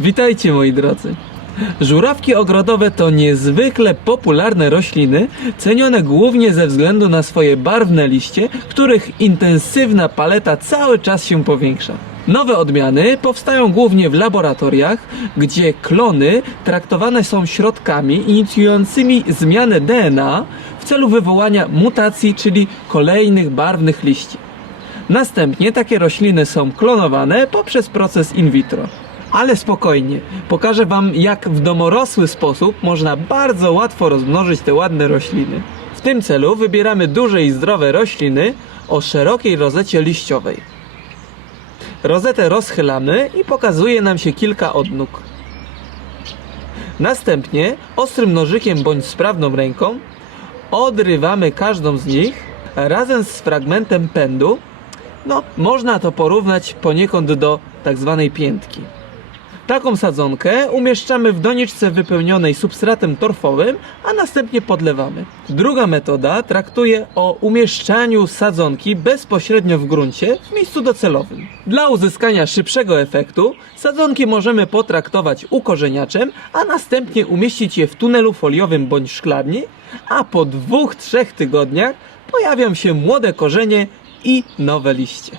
Witajcie moi drodzy. Żurawki ogrodowe to niezwykle popularne rośliny, cenione głównie ze względu na swoje barwne liście, których intensywna paleta cały czas się powiększa. Nowe odmiany powstają głównie w laboratoriach, gdzie klony traktowane są środkami inicjującymi zmianę DNA w celu wywołania mutacji, czyli kolejnych barwnych liści. Następnie takie rośliny są klonowane poprzez proces in vitro. Ale spokojnie, pokażę Wam jak w domorosły sposób można bardzo łatwo rozmnożyć te ładne rośliny. W tym celu wybieramy duże i zdrowe rośliny o szerokiej rozecie liściowej. Rozetę rozchylamy i pokazuje nam się kilka odnóg. Następnie ostrym nożykiem bądź sprawną ręką odrywamy każdą z nich razem z fragmentem pędu. No, można to porównać poniekąd do tak zwanej piętki. Taką sadzonkę umieszczamy w doniczce wypełnionej substratem torfowym, a następnie podlewamy. Druga metoda traktuje o umieszczaniu sadzonki bezpośrednio w gruncie w miejscu docelowym. Dla uzyskania szybszego efektu sadzonki możemy potraktować ukorzeniaczem, a następnie umieścić je w tunelu foliowym bądź szklarni, a po dwóch, trzech tygodniach pojawią się młode korzenie i nowe liście.